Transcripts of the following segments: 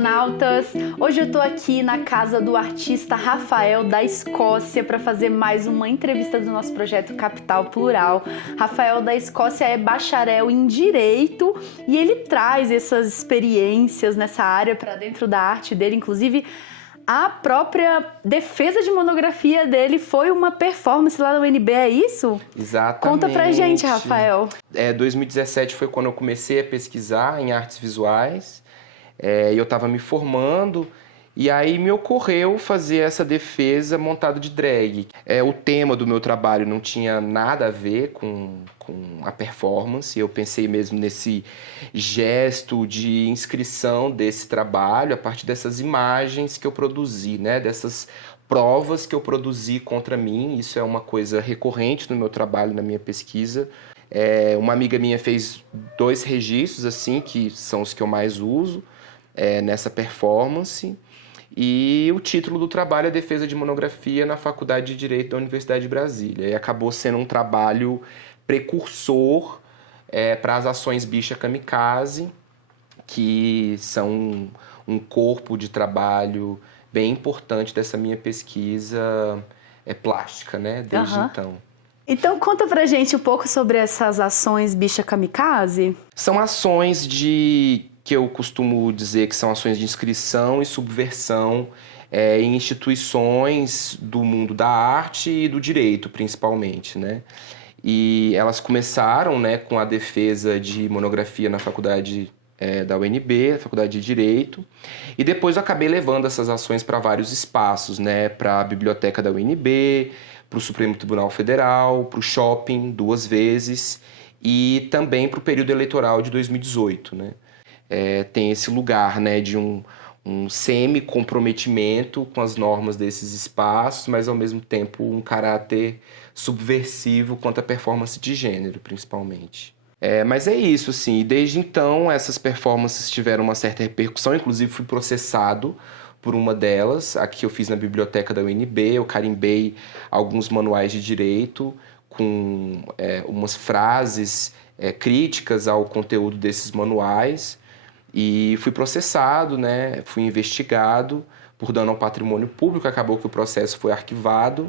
internautas! Hoje eu tô aqui na casa do artista Rafael da Escócia para fazer mais uma entrevista do nosso projeto Capital Plural. Rafael da Escócia é bacharel em Direito e ele traz essas experiências nessa área para dentro da arte dele, inclusive a própria defesa de monografia dele foi uma performance lá na UNB, é isso? Exatamente. Conta pra gente, Rafael. 2017 foi quando eu comecei a pesquisar em artes visuais, e eu estava me formando, e aí me ocorreu fazer essa defesa montada de drag. O tema do meu trabalho não tinha nada a ver com a performance, eu pensei mesmo nesse gesto de inscrição desse trabalho a partir dessas imagens que eu produzi, né? Dessas provas que eu produzi contra mim. Isso é uma coisa recorrente no meu trabalho, na minha pesquisa. Uma amiga minha fez 2 registros, assim, que são os que eu mais uso nessa performance. E o título do trabalho é Defesa de Monografia na Faculdade de Direito da Universidade de Brasília. E acabou sendo um trabalho precursor para as ações Bicha Kamikaze, que são um corpo de trabalho bem importante dessa minha pesquisa plástica, né? Desde então. Então conta pra gente um pouco sobre essas ações Bicha Kamikaze. São ações que eu costumo dizer que são ações de inscrição e subversão em instituições do mundo da arte e do direito, principalmente, né? E elas começaram, né, com a defesa de monografia na faculdade da UNB, Faculdade de Direito, e depois eu acabei levando essas ações para vários espaços, né, para a biblioteca da UNB, para o Supremo Tribunal Federal, para o shopping 2 vezes e também para o período eleitoral de 2018, né? Tem esse lugar, né, de um semi-comprometimento com as normas desses espaços, mas ao mesmo tempo um caráter subversivo quanto à performance de gênero, principalmente. Mas é isso, assim, e desde então essas performances tiveram uma certa repercussão, inclusive fui processado por uma delas, a que eu fiz na biblioteca da UNB, eu carimbei alguns manuais de direito com umas frases críticas ao conteúdo desses manuais, e fui processado, né? Fui investigado por dano ao patrimônio público. Acabou que o processo foi arquivado,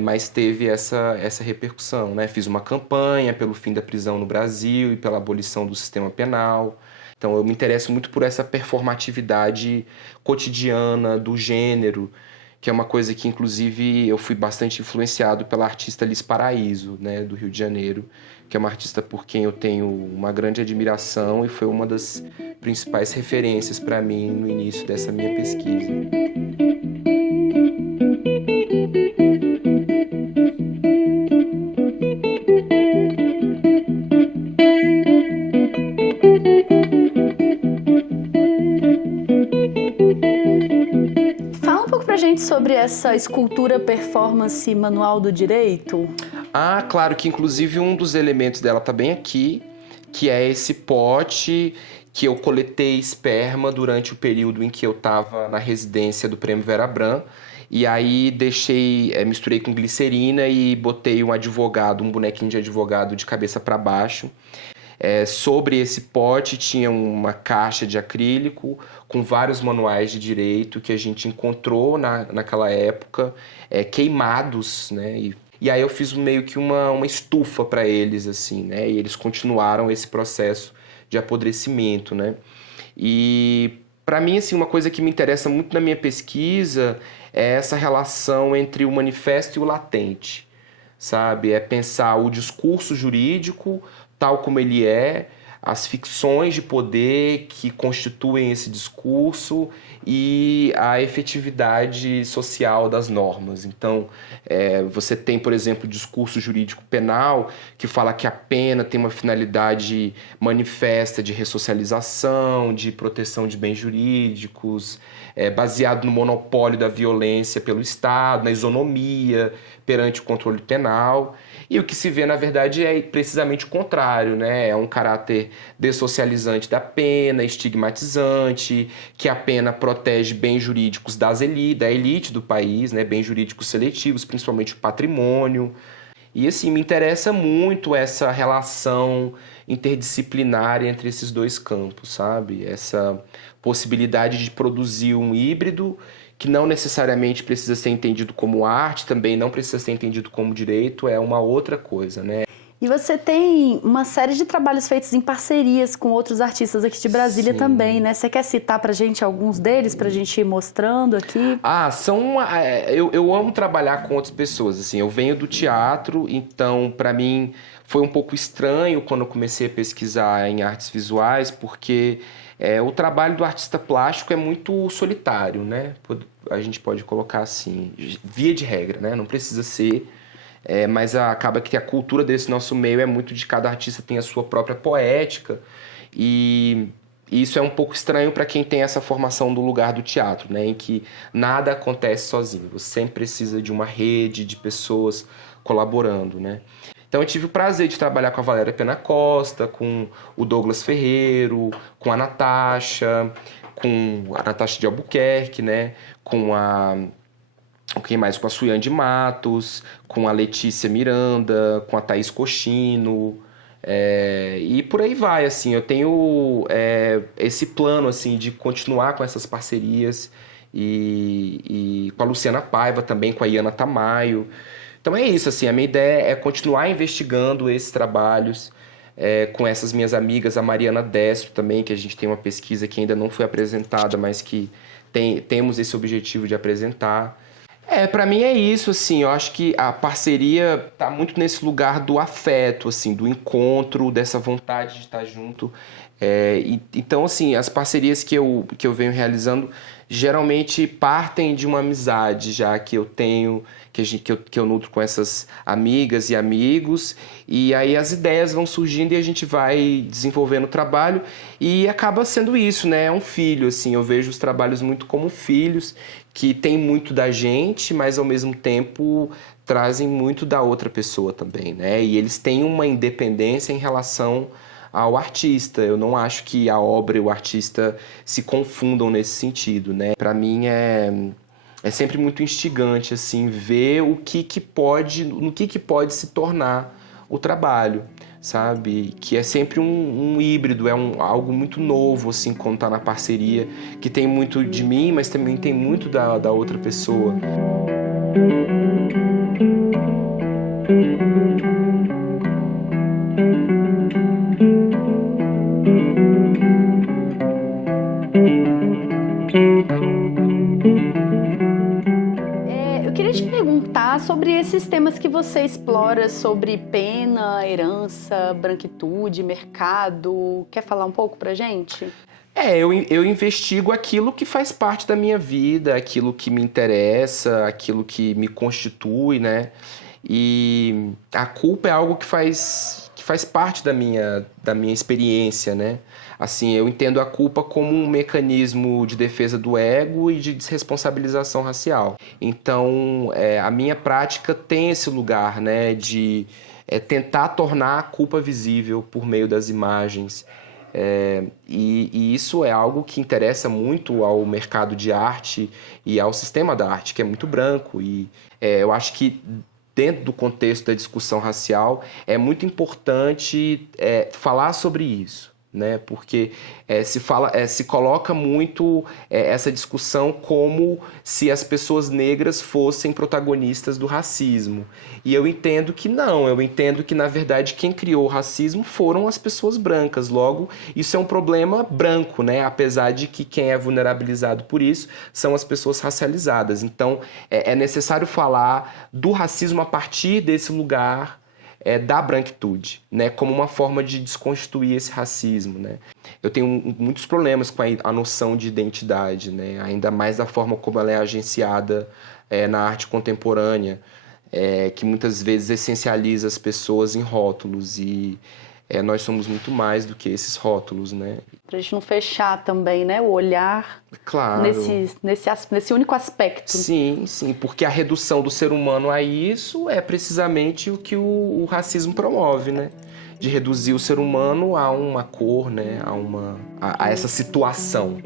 mas teve essa repercussão, né? Fiz uma campanha pelo fim da prisão no Brasil e pela abolição do sistema penal. Então eu me interesso muito por essa performatividade cotidiana do gênero, que é uma coisa que, inclusive, eu fui bastante influenciado pela artista Liz Paraíso, né, do Rio de Janeiro, que é uma artista por quem eu tenho uma grande admiração e foi uma das principais referências para mim no início dessa minha pesquisa. Sobre essa escultura performance manual do direito? Claro que inclusive um dos elementos dela tá bem aqui, que é esse pote que eu coletei esperma durante o período em que eu estava na residência do Prêmio Vera Bram, e aí misturei com glicerina e botei um bonequinho de advogado de cabeça para baixo. Sobre esse pote tinha uma caixa de acrílico com vários manuais de direito que a gente encontrou naquela época, queimados, né? E aí eu fiz meio que uma estufa para eles, assim, né? E eles continuaram esse processo de apodrecimento, né? E para mim, assim, uma coisa que me interessa muito na minha pesquisa é essa relação entre o manifesto e o latente, sabe? É pensar o discurso jurídico tal como ele as ficções de poder que constituem esse discurso e a efetividade social das normas. Então, você tem, por exemplo, o discurso jurídico penal, que fala que a pena tem uma finalidade manifesta de ressocialização, de proteção de bens jurídicos, baseado no monopólio da violência pelo Estado, na isonomia perante o controle penal. E o que se vê, na verdade, é precisamente o contrário, né? É um caráter dessocializante da pena, estigmatizante, que a pena protege bens jurídicos da elite do país, né? Bens jurídicos seletivos, principalmente o patrimônio. E assim, me interessa muito essa relação interdisciplinar entre esses dois campos, sabe? Essa possibilidade de produzir um híbrido que não necessariamente precisa ser entendido como arte, também não precisa ser entendido como direito, é uma outra coisa, né? E você tem uma série de trabalhos feitos em parcerias com outros artistas aqui de Brasília também, né? Você quer citar pra gente alguns deles, pra gente ir mostrando aqui? Eu amo trabalhar com outras pessoas, assim, eu venho do teatro, então pra mim foi um pouco estranho quando eu comecei a pesquisar em artes visuais, porque o trabalho do artista plástico é muito solitário, né? A gente pode colocar assim, via de regra, né? Não precisa ser... mas acaba que a cultura desse nosso meio é muito de cada artista tem a sua própria poética e isso é um pouco estranho para quem tem essa formação do lugar do teatro, né, em que nada acontece sozinho, você sempre precisa de uma rede de pessoas colaborando, né? Então eu tive o prazer de trabalhar com a Valéria Pena Costa, com o Douglas Ferreiro, com a Natasha de Albuquerque, né, quem mais? Com a Suiane de Matos, com a Letícia Miranda, com a Thaís Cochino, e por aí vai, assim, eu tenho esse plano, assim, de continuar com essas parcerias e com a Luciana Paiva também, com a Iana Tamayo. Então é isso, assim, a minha ideia é continuar investigando esses trabalhos com essas minhas amigas, a Mariana Destro também, que a gente tem uma pesquisa que ainda não foi apresentada, mas que temos esse objetivo de apresentar. Pra mim é isso, assim, eu acho que a parceria tá muito nesse lugar do afeto, assim, do encontro, dessa vontade de estar junto. Então, assim, as parcerias que eu venho realizando geralmente partem de uma amizade já que eu tenho, que eu nutro com essas amigas e amigos, e aí as ideias vão surgindo e a gente vai desenvolvendo o trabalho e acaba sendo isso, né? É um filho, assim, eu vejo os trabalhos muito como filhos, que tem muito da gente, mas ao mesmo tempo trazem muito da outra pessoa também, né? E eles têm uma independência em relação ao artista. Eu não acho que a obra e o artista se confundam nesse sentido, né? Para mim é sempre muito instigante, assim, ver no que pode se tornar o trabalho, sabe? Que é sempre um híbrido, algo muito novo, assim, quando tá na parceria, que tem muito de mim, mas também tem muito da outra pessoa. Eu queria te perguntar sobre esses temas que você explora, sobre pena, herança, branquitude, mercado. Quer falar um pouco pra gente? Eu investigo aquilo que faz parte da minha vida, aquilo que me interessa, aquilo que me constitui, né? E a culpa é algo que faz parte da minha experiência, né? Assim, eu entendo a culpa como um mecanismo de defesa do ego e de desresponsabilização racial. Então, a minha prática tem esse lugar, né? De tentar tornar a culpa visível por meio das imagens. E isso é algo que interessa muito ao mercado de arte e ao sistema da arte, que é muito branco. E eu acho que dentro do contexto da discussão racial é muito importante falar sobre isso, né? Porque se coloca muito essa discussão como se as pessoas negras fossem protagonistas do racismo. E eu entendo que não, eu entendo que, na verdade, quem criou o racismo foram as pessoas brancas. Logo, isso é um problema branco, né? Apesar de que quem é vulnerabilizado por isso são as pessoas racializadas. Então, é necessário falar do racismo a partir desse lugar da branquitude, né, como uma forma de desconstituir esse racismo, né. Eu tenho muitos problemas com a noção de identidade, né, ainda mais da forma como ela é agenciada na arte contemporânea, que muitas vezes essencializa as pessoas em rótulos e nós somos muito mais do que esses rótulos, né. Pra gente não fechar também, né, o olhar claro. nesse único aspecto. Sim, porque a redução do ser humano a isso é precisamente o que o racismo promove, né? De reduzir o ser humano a uma cor, né? A essa situação,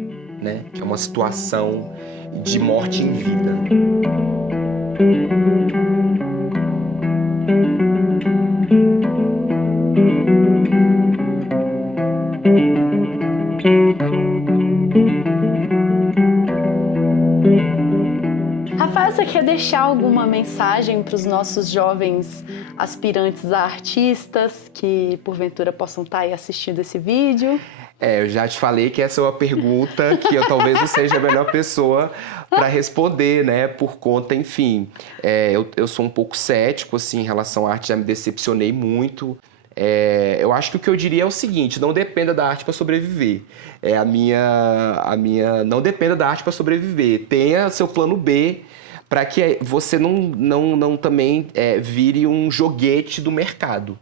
né? Que é uma situação de morte em vida. quer deixar alguma mensagem para os nossos jovens aspirantes a artistas que porventura possam estar aí assistindo esse vídeo? Eu já te falei que essa é uma pergunta que eu talvez não seja a melhor pessoa para responder, né? Por conta, enfim, eu sou um pouco cético, assim, em relação à arte, já me decepcionei muito. Eu acho que o que eu diria é o seguinte: não dependa da arte para sobreviver. Não dependa da arte para sobreviver. Tenha seu plano B para que você não também vire um joguete do mercado,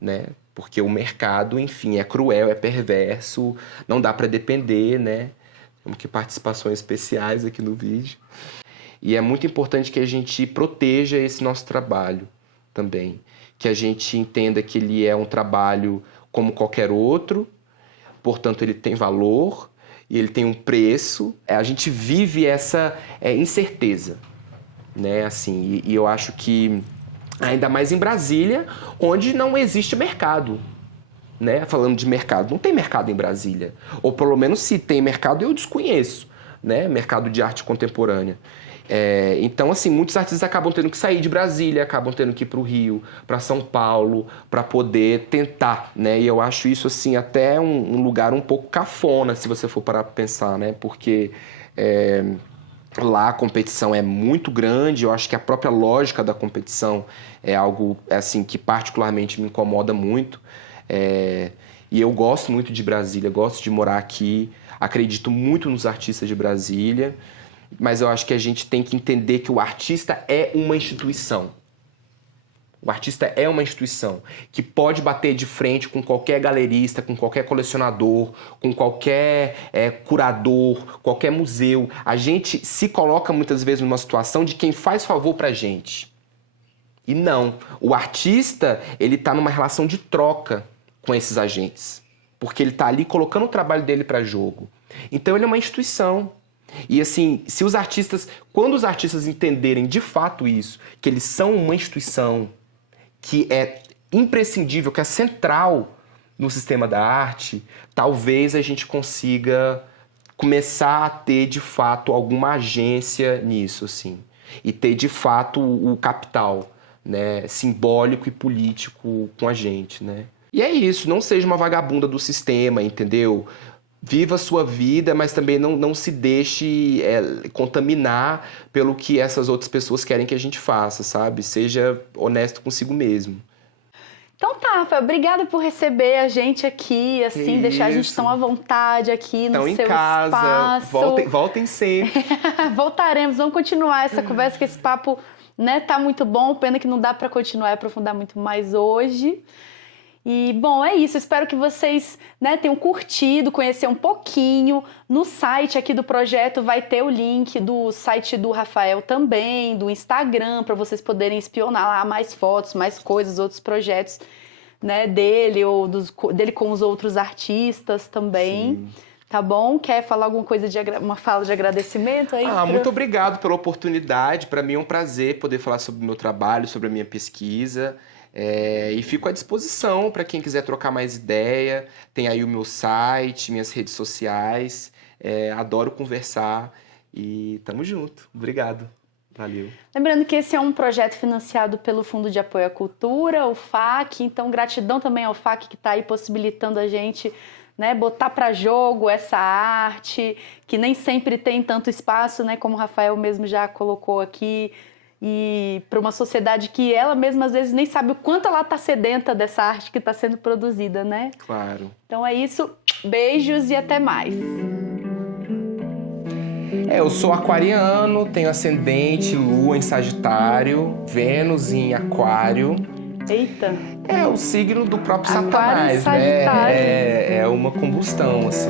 né? Porque o mercado, enfim, é cruel, é perverso, não dá para depender, né? Temos que participações especiais aqui no vídeo. E é muito importante que a gente proteja esse nosso trabalho também. Que a gente entenda que ele é um trabalho como qualquer outro, portanto ele tem valor e ele tem um preço. A gente vive essa incerteza, né? Assim, e eu acho que ainda mais em Brasília, onde não existe mercado, né? Falando de mercado, não tem mercado em Brasília. Ou pelo menos se tem mercado, eu desconheço, né? Mercado de arte contemporânea. Então, assim, muitos artistas acabam tendo que sair de Brasília, acabam tendo que ir para o Rio, para São Paulo, para poder tentar, né? E eu acho isso, assim, até um lugar um pouco cafona, se você for parar para pensar, né? Porque lá a competição é muito grande, eu acho que a própria lógica da competição é algo assim, que particularmente me incomoda muito. E eu gosto muito de Brasília, gosto de morar aqui, acredito muito nos artistas de Brasília, mas eu acho que a gente tem que entender que o artista é uma instituição. O artista é uma instituição que pode bater de frente com qualquer galerista, com qualquer colecionador, com qualquer curador, qualquer museu. A gente se coloca muitas vezes numa situação de quem faz favor pra gente. E não, o artista, ele tá numa relação de troca com esses agentes, porque ele tá ali colocando o trabalho dele para jogo. Então ele é uma instituição. E assim, quando os artistas entenderem de fato isso, que eles são uma instituição, que é imprescindível, que é central no sistema da arte, talvez a gente consiga começar a ter, de fato, alguma agência nisso, assim. E ter, de fato, o capital, né, simbólico e político com a gente, né? E é isso, não seja uma vagabunda do sistema, entendeu? Viva a sua vida, mas também não se deixe contaminar pelo que essas outras pessoas querem que a gente faça, sabe? Seja honesto consigo mesmo. Então tá, Rafael, obrigada por receber a gente aqui, assim, deixar a gente tão à vontade aqui no seu espaço. Voltem sempre. Voltaremos, vamos continuar essa conversa, que esse papo, né, tá muito bom, pena que não dá para continuar e aprofundar muito mais hoje. E, bom, é isso. Espero que vocês, né, tenham curtido, conhecer um pouquinho. No site aqui do projeto vai ter o link do site do Rafael também, do Instagram, para vocês poderem espionar lá mais fotos, mais coisas, outros projetos, né, dele ou dele com os outros artistas também. Sim. Tá bom? Quer falar alguma coisa, uma fala de agradecimento aí? Muito obrigado pela oportunidade. Para mim é um prazer poder falar sobre o meu trabalho, sobre a minha pesquisa. E fico à disposição para quem quiser trocar mais ideia. Tem aí o meu site, minhas redes sociais. Adoro conversar e tamo junto. Obrigado. Valeu. Lembrando que esse é um projeto financiado pelo Fundo de Apoio à Cultura, o FAC. Então, gratidão também ao FAC que está aí possibilitando a gente, né, botar para jogo essa arte, que nem sempre tem tanto espaço, né, como o Rafael mesmo já colocou aqui. E para uma sociedade que ela mesma às vezes nem sabe o quanto ela está sedenta dessa arte que está sendo produzida, né? Claro. Então é isso, beijos e até mais. Eu sou aquariano, tenho ascendente, lua em Sagitário, Vênus em Aquário. Eita! É o signo do próprio Aquário Satanás, né? Sagitário. É uma combustão, assim.